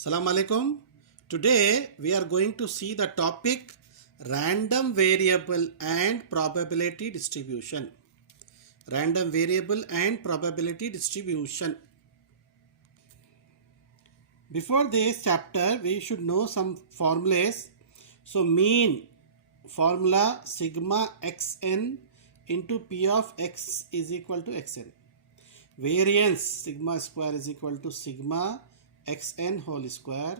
Assalamu alaikum. Today we are going to see the topic random variable and probability distribution. Random variable and probability distribution. Before this chapter we should know some formulas. So mean formula sigma xn into p of x is equal to xn. Variance sigma square is equal to sigma xn whole square.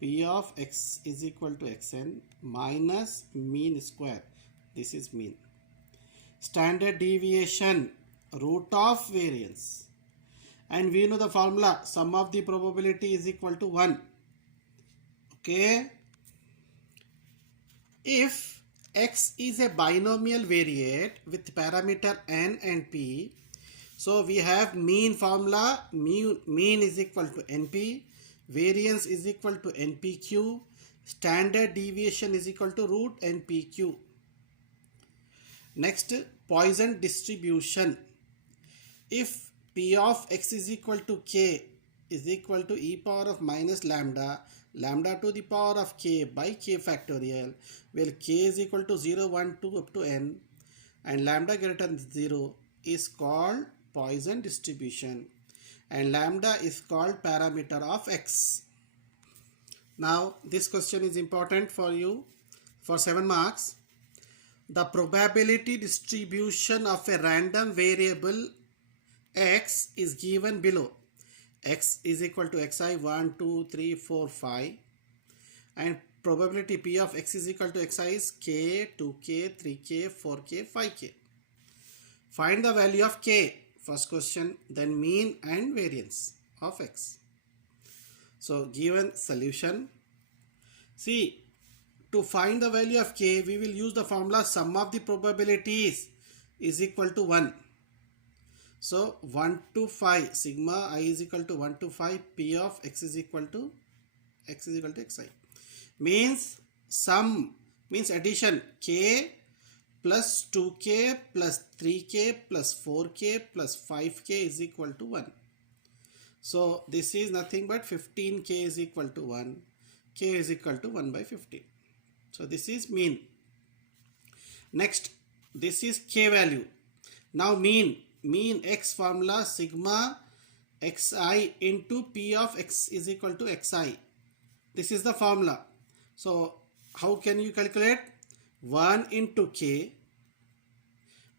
P of x is equal to xn minus mean square. This is mean. Standard deviation root of variance. And we know the formula sum of the probability is equal to 1. Okay. If x is a binomial variate with parameter n and p, so we have mean formula, mean is equal to np, variance is equal to npq, standard deviation is equal to root npq. Next, Poisson distribution. If p of x is equal to k is equal to e power of minus lambda, lambda to the power of k by k factorial, where k is equal to 0, 1, 2 up to n, and lambda greater than 0 is called Poisson distribution, and lambda is called parameter of x. Now this question is important for you for 7 marks. The probability distribution of a random variable x is given below. X is equal to xi 1, 2, 3, 4, 5, and probability p of x is equal to xi is k, 2k, 3k, 4k, 5k. Find the value of k. First question, then mean and variance of x. So given solution. See, to find the value of k, we will use the formula sum of the probabilities is equal to 1. So 1 to 5, sigma I is equal to 1 to 5, p of x is equal to xi. Means sum, means addition, k plus 2k plus 3k plus 4k plus 5k is equal to 1. So this is nothing but 15k is equal to 1, k is equal to 1 by 15. So this is mean. Next, this is k value. Now mean x formula sigma xi into p of x is equal to xi. This is the formula. So how can you calculate? 1 into k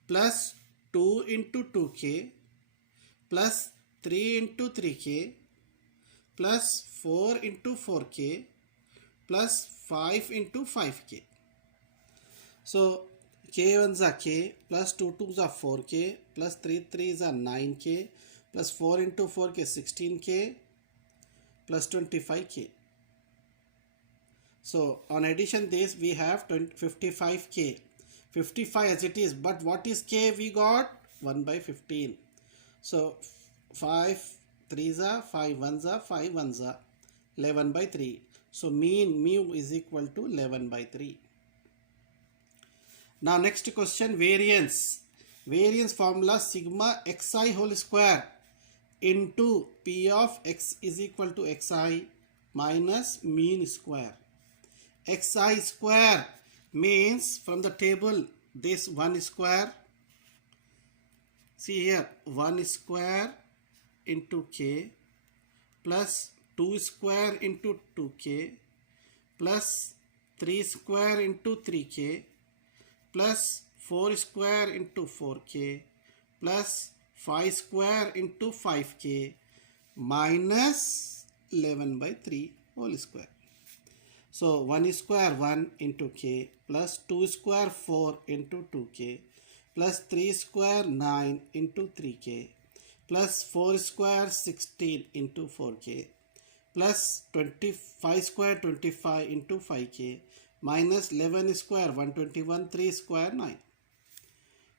plus 2 into 2k plus 3 into 3k plus 4 into 4k plus 5 into 5k. So k1s are k plus 2 are 4k plus 3 are 9k plus 4 into 4k 16k plus 25k. So on addition this we have 55k. 55 as it is, but what is k we got? 1 by 15. So 5 3s are 5 1s are 5 1s are 11 by 3. So mean mu is equal to 11 by 3. Now next question, variance. Variance formula sigma xi whole square into p of x is equal to xi minus mean square. Xi square means from the table this 1 square. See here 1 square into k plus 2 square into 2k plus 3 square into 3k plus 4 square into 4k plus 5 square into 5k minus 11 by 3 whole square. So 1 square 1 into k plus 2 square 4 into 2k plus 3 square 9 into 3k plus 4 square 16 into 4k plus 25 square 25 into 5k minus 11 square 121 3 square 9.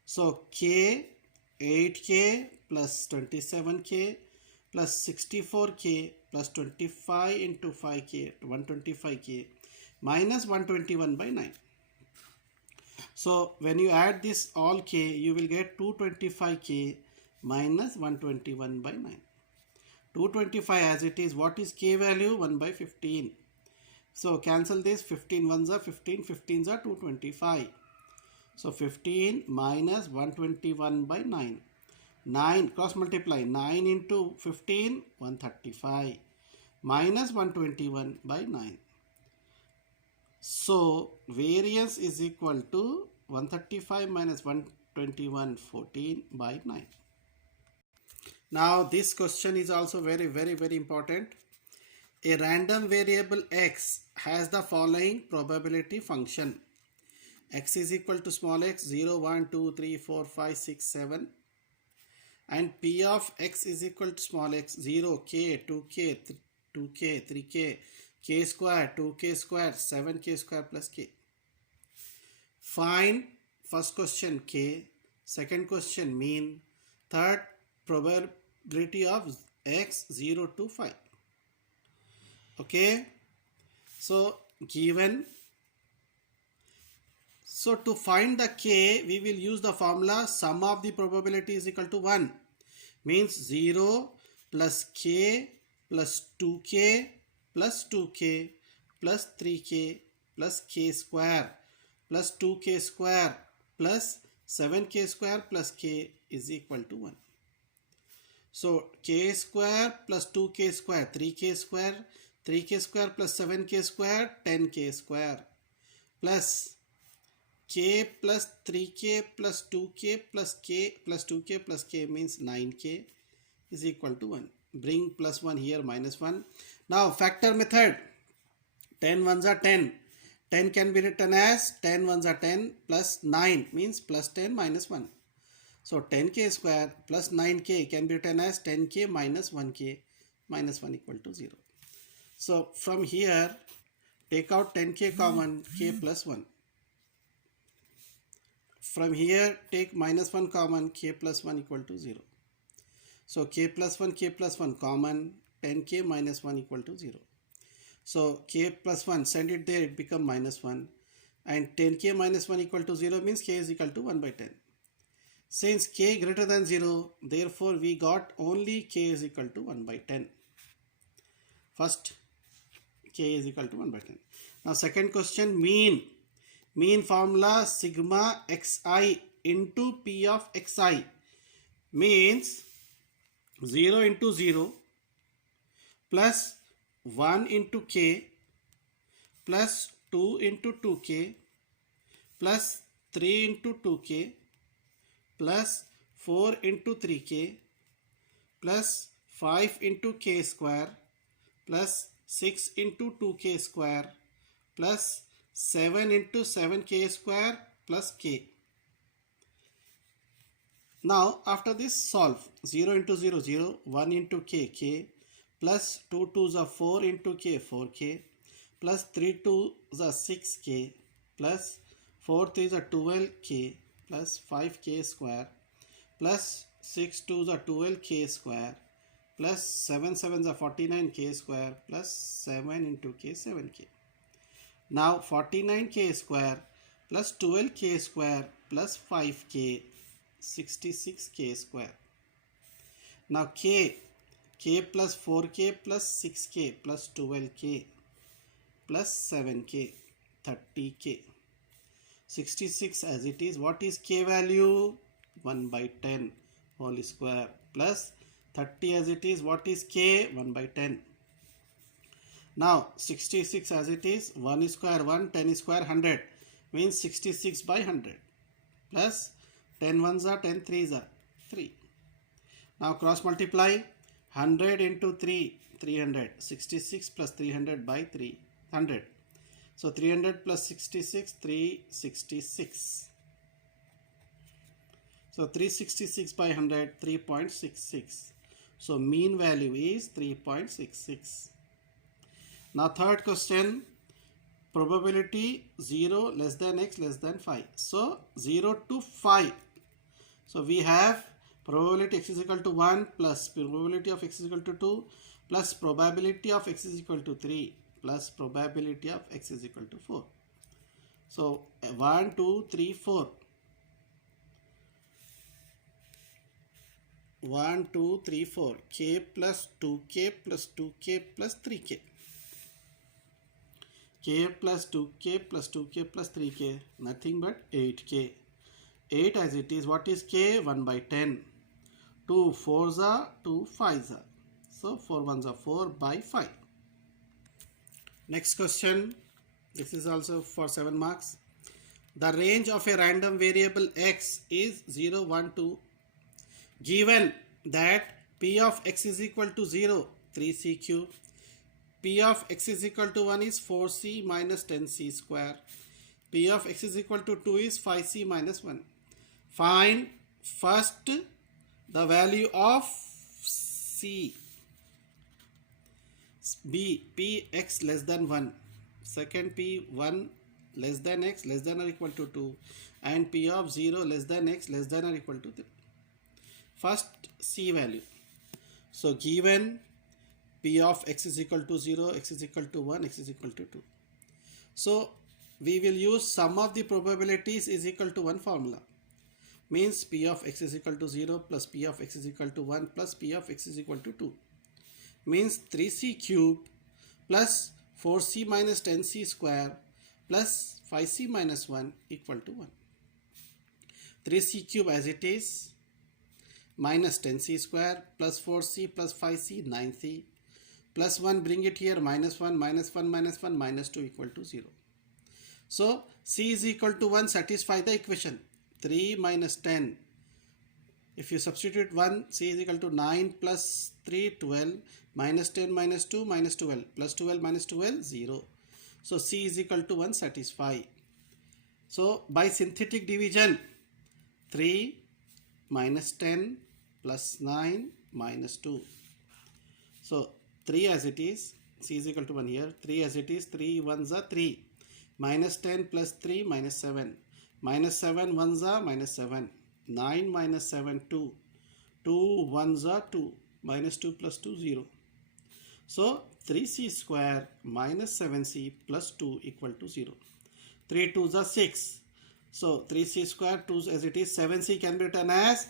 So k 8k plus 27k plus 64k plus 25 into 5k 125k minus 121 by 9. So when you add this all k, you will get 225k minus 121 by 9. 225 as it is. What is k value? 1 by 15. So cancel this. 15 ones are 15, 15s are 225. So 15 minus 121 by 9. 9 cross multiply. 9 into 15, 135 minus 121 by 9. So variance is equal to 135 minus 121, 14 by 9. Now this question is also very important. A random variable x has the following probability function. X is equal to small x 0, 1, 2, 3, 4, 5, 6, 7. And P of x is equal to small x 0, k, 2k, 2k, 3k, k square, 2k square, 7k square plus k. Find first question k, second question mean, third probability of x 0 to 5. Okay, so given, so to find the k we will use the formula sum of the probability is equal to 1, means 0 plus k plus 2k plus 2k plus 3k plus k square plus 2k square plus 7k square plus k is equal to 1. So k square plus 2k square, 3k square, 3k square plus 7k square, 10k square plus k plus 3k plus 2k plus k plus 2k plus k means 9k is equal to 1. Bring plus 1 here, minus 1. Now factor method. 10 ones are 10. 10 can be written as 10 ones are 10 plus 9 means plus 10 minus 1. So 10k square plus 9k can be written as 10k minus 1k minus 1 equal to 0. So from here take out 10k common, k plus 1. From here take minus 1 common, k plus 1 equal to 0. So k plus 1 common, 10k minus 1 equal to 0. So k plus 1, send it there, it become minus 1. And 10k minus 1 equal to 0 means k is equal to 1 by 10. Since k greater than 0, therefore we got only k is equal to 1 by 10. First, k is equal to 1 by 10. Now second question, mean. Mean formula sigma xi into p of xi means 0 into 0 plus 1 into k plus 2 into 2k plus 3 into 2k plus 4 into 3k plus 5 into k square plus 6 into 2k square plus 7 into 7k square plus k. Now after this solve. 0 into 0 0, 1 into k plus 2 2s are 4 into k 4k plus 3 2s are 6k plus 4 3s are 12k plus 5k square plus 6 2s are 12k square plus 7 7s are 49k square plus 7 into k 7k. Now 49k square plus 12k square plus 5k, 66k square. Now k plus 4k plus 6k plus 12k plus 7k, 30k. 66 as it is. What is k value? 1 by 10 whole square plus 30 as it is. What is k? 1 by 10. Now 66 as it is, 1 square 1, 10 square 100 means 66 by 100 plus 10 ones are 10 threes are 3. Now cross multiply. 100 into 3, 300, 66 plus 300 by 300. So 300 plus 66, 366. So 366 by 100, 3.66. So mean value is 3.66. Now third question, probability 0 less than x less than 5. So 0 to 5. So we have probability x is equal to 1 plus probability of x is equal to 2 plus probability of x is equal to 3 plus probability of x is equal to 4. So 1, 2, 3, 4. 1 2 3 4 k plus 2k plus 2k plus 3k, k plus 2k plus 2k plus 3k, nothing but 8k. 8 as it is, what is k? 1 by 10. 2 4s are 2 5s are, so 4 1s are 4 by 5. Next question, this is also for 7 marks. The range of a random variable x is 0 1 2. Given that p of x is equal to 0, 3c cube, p of x is equal to 1 is 4c minus 10c square, p of x is equal to 2 is 5c minus 1. Find first the value of c. B, p x less than 1. Second, p 1 less than x less than or equal to 2. And p of 0 less than x less than or equal to 3. First, c value. So, given p of x is equal to 0, x is equal to 1, x is equal to 2. So, we will use sum of the probabilities is equal to 1 formula. Means p of x is equal to 0 plus p of x is equal to 1 plus p of x is equal to 2. Means 3c cube plus 4c minus 10c square plus 5c minus 1 equal to 1. 3c cube as it is, minus 10c square plus 4c plus 5c 9c plus 1, bring it here, minus 1 minus 1 minus 1 minus 2 equal to 0. So c is equal to 1, satisfy the equation. 3 minus 10, if you substitute 1, c is equal to 9 plus 3 12 minus 10 minus 2 minus 12 plus 12 minus 12 0. So c is equal to 1, satisfy. So by synthetic division, 3 minus 10 plus 9 minus 2. So 3 as it is, c is equal to 1 here, 3 as it is, 3 1s are 3, minus 10 plus 3 minus 7, minus 7 1s are minus 7, 9 minus 7 2, 2 1s are 2, minus 2 plus 2 0. So 3c square minus 7c plus 2 equal to 0. 3 2s are 6. So 3c square 2 as it is, 7c can be written as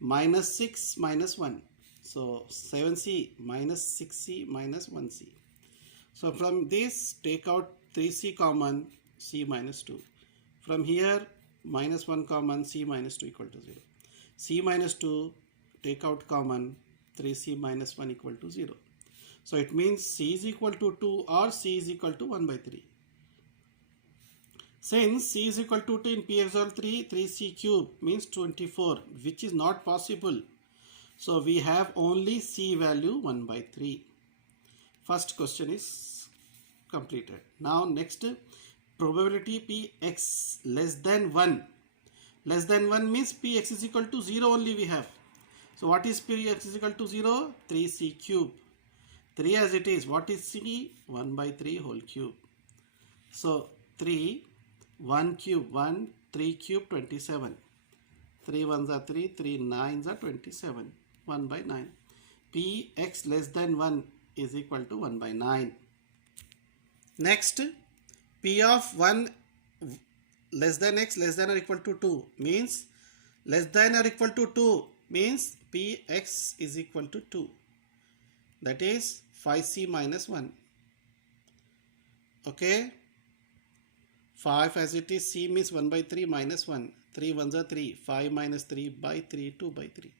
minus 6 minus 1. So 7c minus 6c minus 1c. So from this take out 3c common, c minus 2. From here minus 1 common, c minus 2 equal to 0. c minus 2 take out common, 3c minus 1 equal to 0. So it means c is equal to 2 or c is equal to 1 by 3. Since c is equal to 2 in px 3c cube means 24, which is not possible. So we have only c value 1 by 3. First question is completed. Now next, probability px less than 1. Less than 1 means px is equal to 0 only we have. So what is px is equal to 0? 3c cube. 3 as it is, what is c? 1 by 3 whole cube. So 3, 1 cube 1, 3 cube 27. 3 1s are 3, 3 9s are 27. 1 by 9. Px less than 1 is equal to 1 by 9. Next, p of 1 less than x less than or equal to 2 means less than or equal to 2 means px is equal to 2. That is 5c minus 1. Okay. 5 as it is, c means 1 by 3 minus 1. 3 1s are 3. 5 minus 3 by 3, 2 by 3.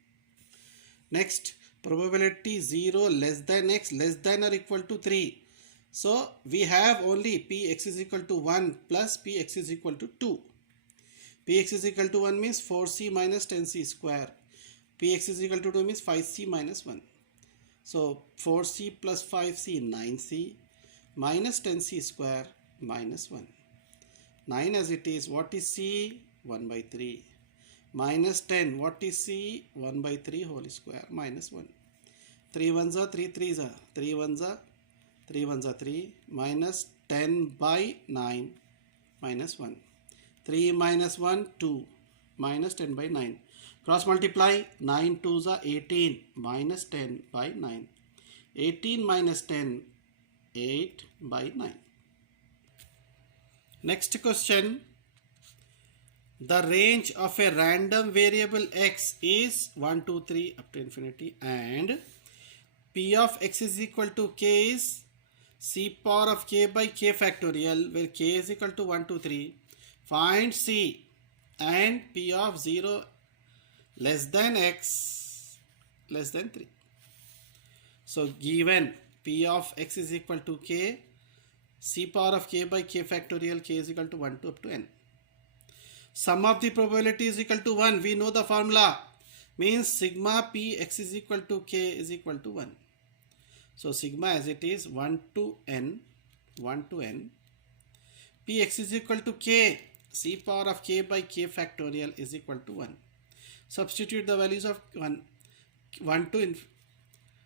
Next, probability 0 less than x less than or equal to 3. So we have only px is equal to 1 plus px is equal to 2. Px is equal to 1 means 4c minus 10c square. Px is equal to 2 means 5c minus 1. So 4c plus 5c 9c minus 10c square minus 1. 9 as it is, what is c? 1 by 3. Minus 10, what is c? 1 by 3 whole square minus 1. 3 1s are 3 3s are 3 1s are 3 1s are 3 minus 10 by 9 minus 1. 3 minus 1 2 minus 10 by 9. Cross multiply, 9 2s are 18 minus 10 by 9. 18 minus 10, 8 by 9. Next question, the range of a random variable x is 1, 2, 3 up to infinity, and p of x is equal to k is c power of k by k factorial, where k is equal to 1, 2, 3. Find c and p of 0 less than x less than 3. So given p of x is equal to k, c power of k by k factorial, k is equal to 1 to up to n. Sum of the probability is equal to 1. We know the formula. Means sigma p x is equal to k is equal to 1. So sigma as it is 1 to n, p x is equal to k, c power of k by k factorial is equal to 1. Substitute the values of 1 to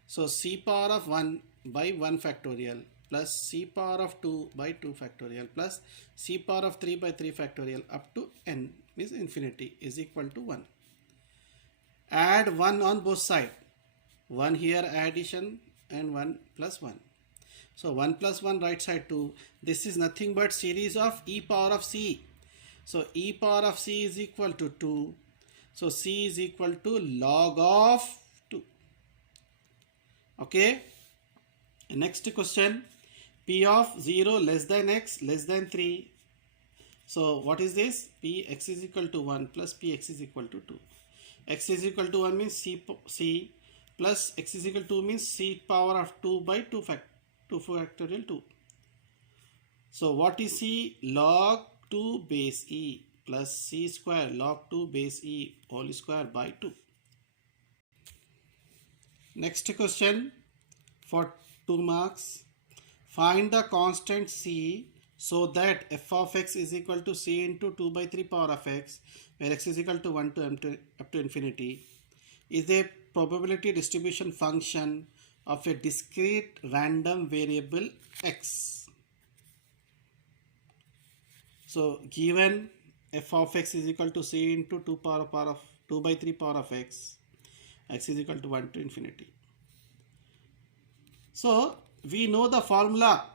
so c power of 1 by 1 factorial plus c power of 2 by 2 factorial plus c power of 3 by 3 factorial up to n means infinity is equal to 1. Add 1 on both sides. 1 here addition and 1 plus 1. So 1 plus 1 right side 2. This is nothing but series of e power of c. So e power of c is equal to 2. So c is equal to log of 2. Okay. Next question. P of 0 less than x less than 3. So what is this? P x is equal to 1 plus p x is equal to 2. X is equal to 1 means c plus x is equal to 2 means c power of 2 by 2 factorial 2. So what is c? Log 2 base e plus c square log 2 base e whole square by 2. Next question for 2 marks. Find the constant c so that f of x is equal to c into 2 by 3 power of x, where x is equal to 1 to m to up to infinity, is a probability distribution function of a discrete random variable x. So given f of x is equal to c into 2 by 3 power of x, x is equal to 1 to infinity. So we know the formula.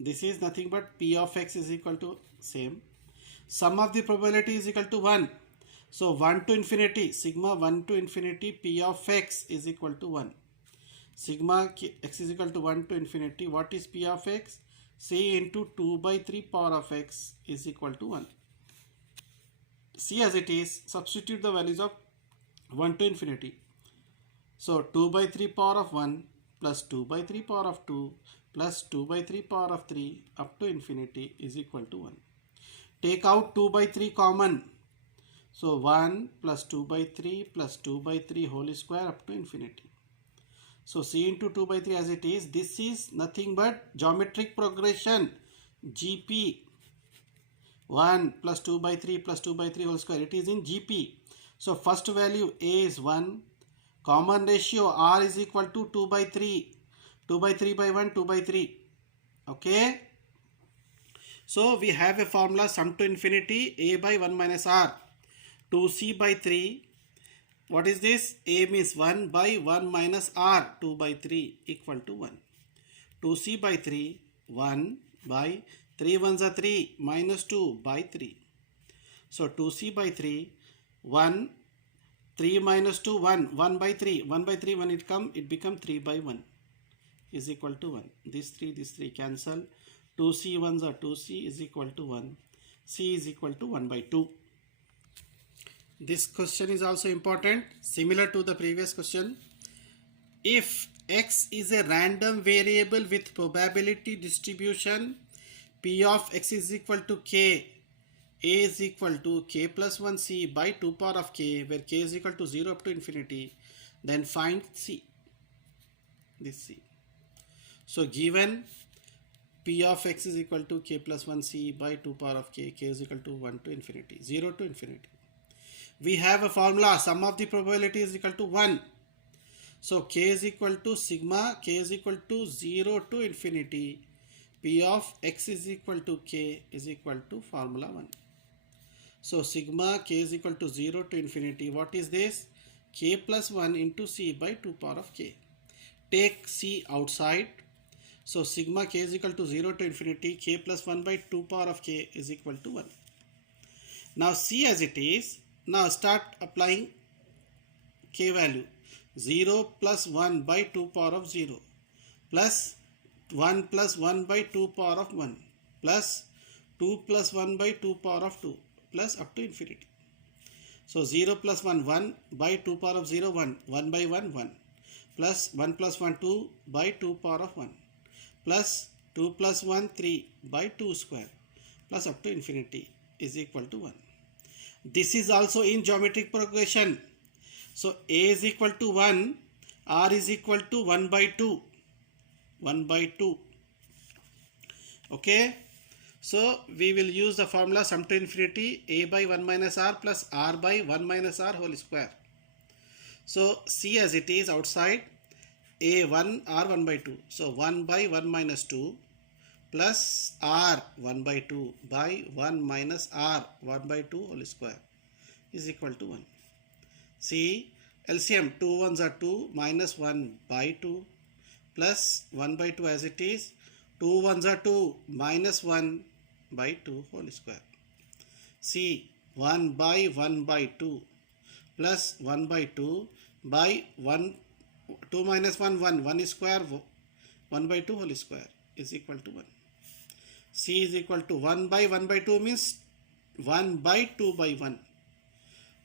This is nothing but p of x is equal to same. Sum of the probability is equal to 1. So 1 to infinity, sigma 1 to infinity p of x is equal to 1. Sigma x is equal to 1 to infinity. What is p of x? C into 2 by 3 power of x is equal to 1. See as it is, substitute the values of 1 to infinity. So 2 by 3 power of 1 plus 2 by 3 power of 2 plus 2 by 3 power of 3 up to infinity is equal to 1. Take out 2 by 3 common. So 1 plus 2 by 3 plus 2 by 3 whole square up to infinity. So c into 2 by 3 as it is. This is nothing but geometric progression. GP 1 plus 2 by 3 plus 2 by 3 whole square. It is in GP. So first value a is 1. Common ratio r is equal to 2 by 3. 2 by 3 by 1, 2 by 3. Okay. So we have a formula sum to infinity a by 1 minus r. 2c by 3. What is this? A means 1 by 1 minus r, 2 by 3 equal to 1. 2c by 3, 1 by 3 ones are 3 minus 2 by 3. So 2c by 3, 1, 3 minus 2, 1, 1 by 3. 1 by 3 when it become 3 by 1 is equal to 1. This 3 cancel. 2c ones are 2c is equal to 1. C is equal to 1 by 2. This question is also important, similar to the previous question. If x is a random variable with probability distribution, p of x is equal to k, a is equal to k plus 1c by 2 power of k, where k is equal to 0 up to infinity, then find c. This c. So given p of x is equal to k plus 1c by 2 power of k, k is equal to 1 to infinity, 0 to infinity. We have a formula, sum of the probability is equal to 1. So k is equal to sigma, k is equal to 0 to infinity, p of x is equal to k is equal to formula 1. So sigma k is equal to 0 to infinity. What is this? K plus 1 into c by 2 power of k. Take c outside. So sigma k is equal to 0 to infinity, k plus 1 by 2 power of k is equal to 1. Now see as it is. Now start applying k value. 0 plus 1 by 2 power of 0 plus 1 plus 1 by 2 power of 1 plus 2 plus 1 by 2 power of 2 plus up to infinity. So 0 plus 1 1 by 2 power of 0 1 1 by 1 1 plus 1 plus 1 2 by 2 power of 1 plus 2 plus 1 3 by 2 square plus up to infinity is equal to 1. This is also in geometric progression. So a is equal to 1, r is equal to 1 by 2. 1 by 2. Okay. So we will use the formula sum to infinity a by 1 minus r plus r by 1 minus r whole square. So see as it is outside a 1 r 1 by 2. So 1 by 1 minus 2 plus r 1 by 2 by 1 minus r 1 by 2 whole square is equal to 1. See LCM 2 ones are 2 minus 1 by 2 plus 1 by 2 as it is. 2 ones are 2 minus 1 by 2 whole square. See 1 by 1 by 2 plus 1 by 2 by 1 2 minus 1 1 1 square 1 by 2 whole square is equal to 1. C is equal to 1 by 1 by 2 means 1 by 2 by 1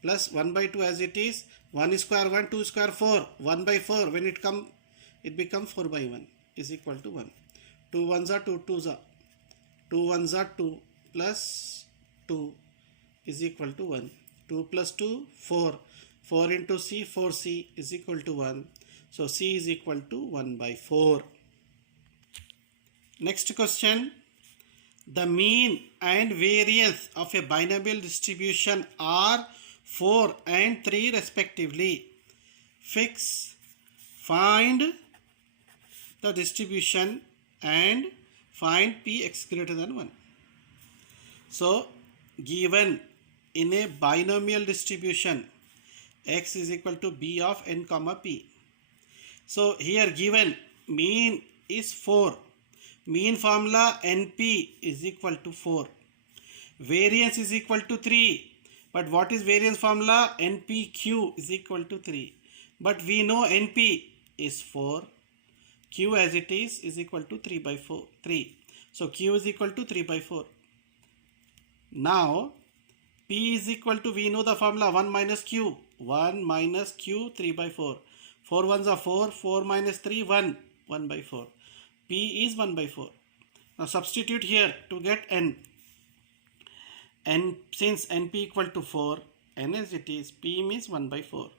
plus 1 by 2 as it is. 1 square 1 2 square 4 1 by 4 when it becomes 4 by 1 is equal to 1. 2 ones are 2 2s are 2 ones are 2 plus 2 is equal to 1. 2 plus 2 4 4 into C 4C is equal to 1. So C is equal to 1 by 4. Next question. The mean and variance of a binomial distribution are 4 and 3 respectively. Fix, find the distribution and find px greater than 1. So given in a binomial distribution x is equal to b of n comma p. So here given mean is 4. Mean formula NP is equal to 4. Variance is equal to 3. But what is variance formula? NPQ is equal to 3. But we know NP is 4. Q as it is equal to 3 by 4. 3. So Q is equal to 3 by 4. Now P is equal to, we know the formula 1 minus Q. 1 minus Q 3 by 4. 4 ones are 4. 4 minus 3 1. 1 by 4. P is 1 by 4. Now substitute here to get N. N since NP equal to 4, N as it is, P means 1 by 4.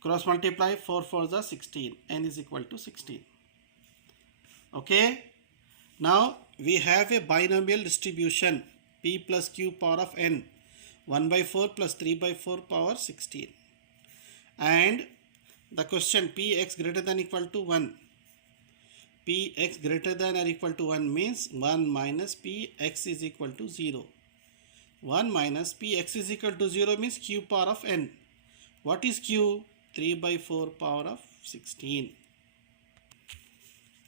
Cross multiply 4 4s are 16. N is equal to 16. Okay. Now we have a binomial distribution P plus Q power of N. 1 by 4 plus 3 by 4 power 16. And the question Px greater than equal to 1. Px greater than or equal to 1 means 1 minus Px is equal to 0. 1 minus Px is equal to 0 means Q power of N. What is Q? 3 by 4 power of 16.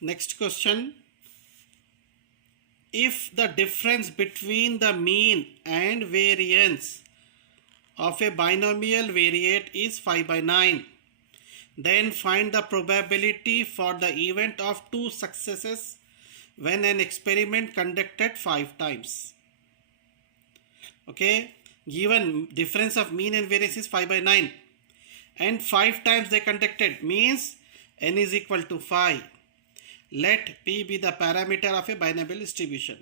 Next question. If the difference between the mean and variance of a binomial variate is 5 by 9, then find the probability for the event of 2 successes when an experiment conducted 5 times. Okay, given difference of mean and variance is 5 by 9 and 5 times they conducted means n is equal to 5. Let P be the parameter of a binomial distribution.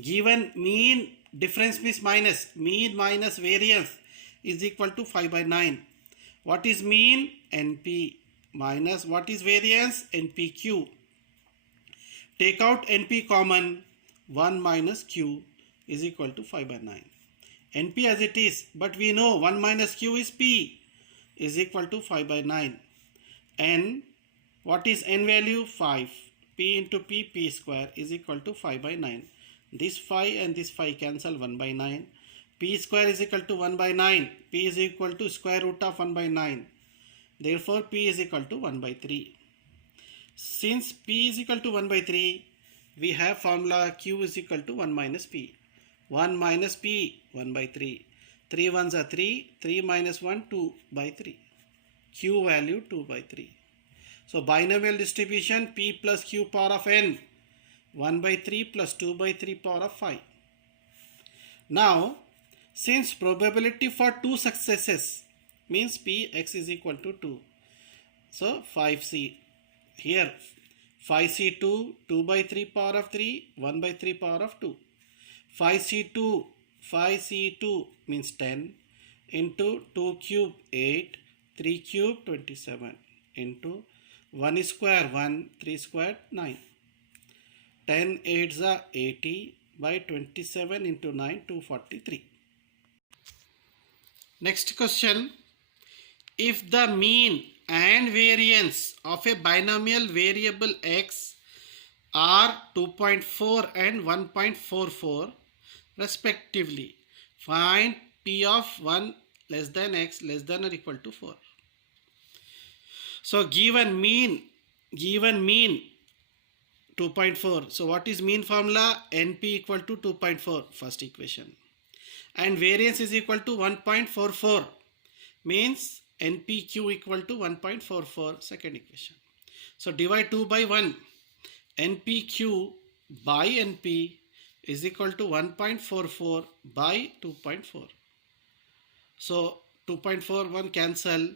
Given mean difference means minus, mean minus variance is equal to 5 by 9. What is mean? NP minus what is variance? NPQ. Take out NP common, 1 minus Q is equal to 5 by 9. NP as it is, but we know 1 minus Q is P is equal to 5 by 9. N, what is N value? 5. P into P, P square is equal to 5 by 9. This 5 and this 5 cancel, 1 by 9. P square is equal to 1 by 9. P is equal to square root of 1 by 9. Therefore, P is equal to 1 by 3. Since P is equal to 1 by 3, we have formula Q is equal to 1 minus P. 1 minus P 1 by 3. 3 ones are 3. 3 minus 1, 2 by 3. Q value 2 by 3. So binomial distribution P plus Q power of n. 1 by 3 plus 2 by 3 power of 5. Now, since probability for 2 successes means Px is equal to 2. So 5c. Here 5c2, 2 by 3 power of 3, 1 by 3 power of 2. 5c2 means 10 into 2 cube 8, 3 cube 27 into 1 square 1, 3 square 9. 10 8s are 80 by 27 into 9, 243. Next question. If the mean and variance of a binomial variable x are 2.4 and 1.44 respectively, find P of 1 less than x less than or equal to 4. So given mean 2.4. So what is mean formula? NP equal to 2.4, first equation. And variance is equal to 1.44, means NPQ equal to 1.44, second equation. So divide 2 by 1. NPQ by NP is equal to 1.44 by 2.4. So 2.41 cancel,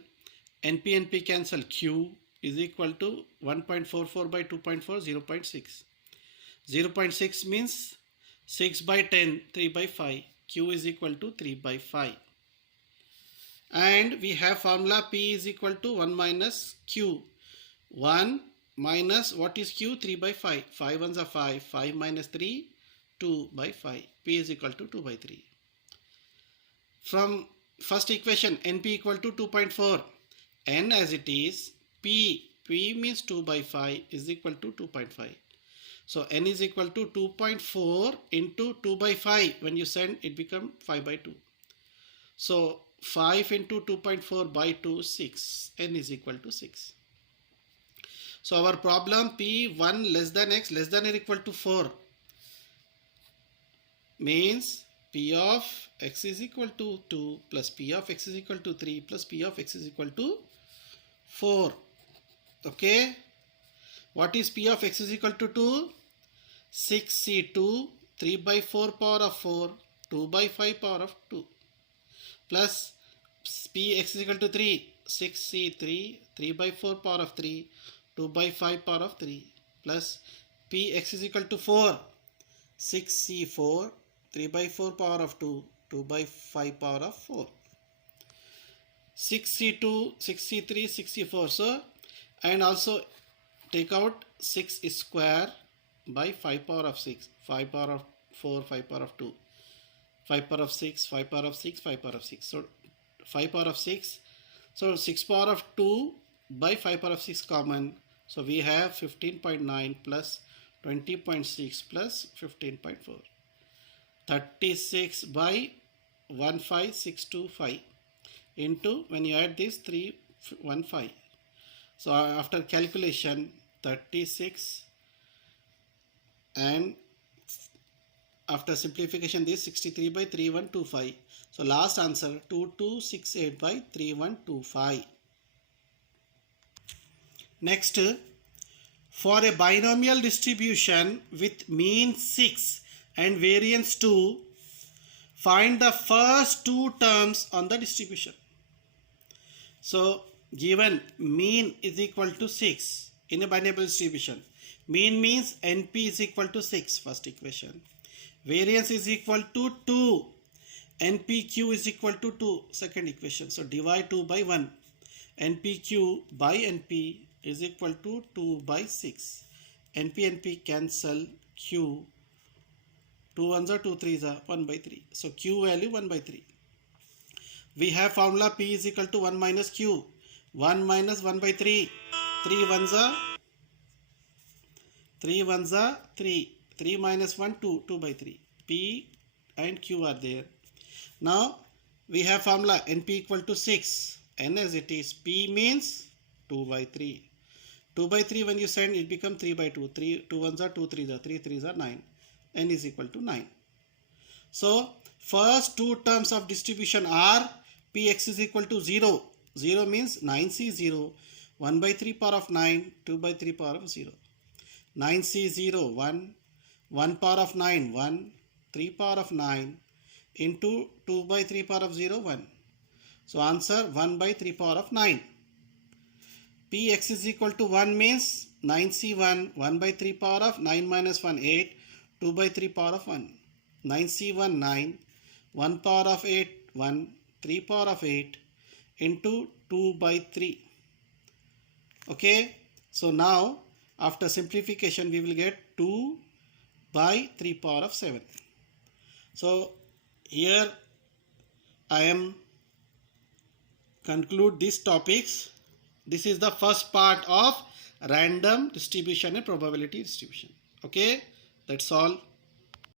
NP cancel, Q is equal to 1.44 by 2.4, 0.6. 0.6 means 6 by 10, 3 by 5. Q is equal to 3 by 5. And we have formula P is equal to 1 minus Q. 1 minus what is Q? 3 by 5. 5 ones are 5. 5 minus 3, 2 by 5. P is equal to 2 by 3. From first equation, NP equal to 2.4. N as it is, P means 2 by 5 is equal to 2.5. So N is equal to 2.4 into 2 by 5. When you send, it become 5 by 2. So 5 into 2.4 by 2, 6. N is equal to 6. So our problem P1 less than x less than or equal to 4 means P of x is equal to 2 plus P of x is equal to 3 plus P of x is equal to 4. Okay. What is P of x is equal to 2? 6c2, 3 by 4 power of 4, 2 by 5 power of 2. Plus Px is equal to 3, 6c3, 3 by 4 power of 3, 2 by 5 power of 3. Plus Px is equal to 4, 6c4, 3 by 4 power of 2, 2 by 5 power of 4. 6c2, 6c3, 6c4. So, and also take out 6 square by 5 power of 6, 5 power of 4, 5 power of 2, 5 power of 6, 5 power of 6, 5 power of 6. So 5 power of 6. So 6 power of 2 by 5 power of 6 common. So we have 15.9 plus 20.6 plus 15.4. 36 by 15625 into, when you add this, 315. So after calculation, 36 and after simplification, this 63 by 3125. So last answer 2268 by 3125. Next, for a binomial distribution with mean 6 and variance 2, find the first two terms on the distribution. So given mean is equal to 6 in a binomial distribution. Mean means NP is equal to 6, first equation. Variance is equal to 2. NPQ is equal to 2, second equation. So divide 2 by 1. NPQ by NP is equal to 2 by 6. NP cancel, Q. 2 ones are 2 3s are 1 by 3. So Q value 1 by 3. We have formula P is equal to 1 minus Q. 1 minus 1 by 3. 3 ones are 3. 3 minus 1, 2. 2 by 3. P and Q are there. Now we have formula NP equal to 6. N as it is. P means 2 by 3. 2 by 3 when you send, it becomes 3 by 2. 2 ones are 2 3s are 3 3s are 9. N is equal to 9. So first two terms of distribution are Px is equal to 0. 0 means 9C0, 1 by 3 power of 9, 2 by 3 power of 0. 9C0, 1, 1 power of 9, 1, 3 power of 9 into 2 by 3 power of 0, 1. So answer 1 by 3 power of 9. Px is equal to 1 means 9C1, 1 by 3 power of 9 minus 1, 8, 2 by 3 power of 1. 9C1, 9, 1 power of 8, 1, 3 power of 8 into 2 by 3. Okay, so now after simplification we will get 2 by 3 power of 7. So here I am conclude these topics. This is the first part of random distribution and probability distribution. Okay, that's all.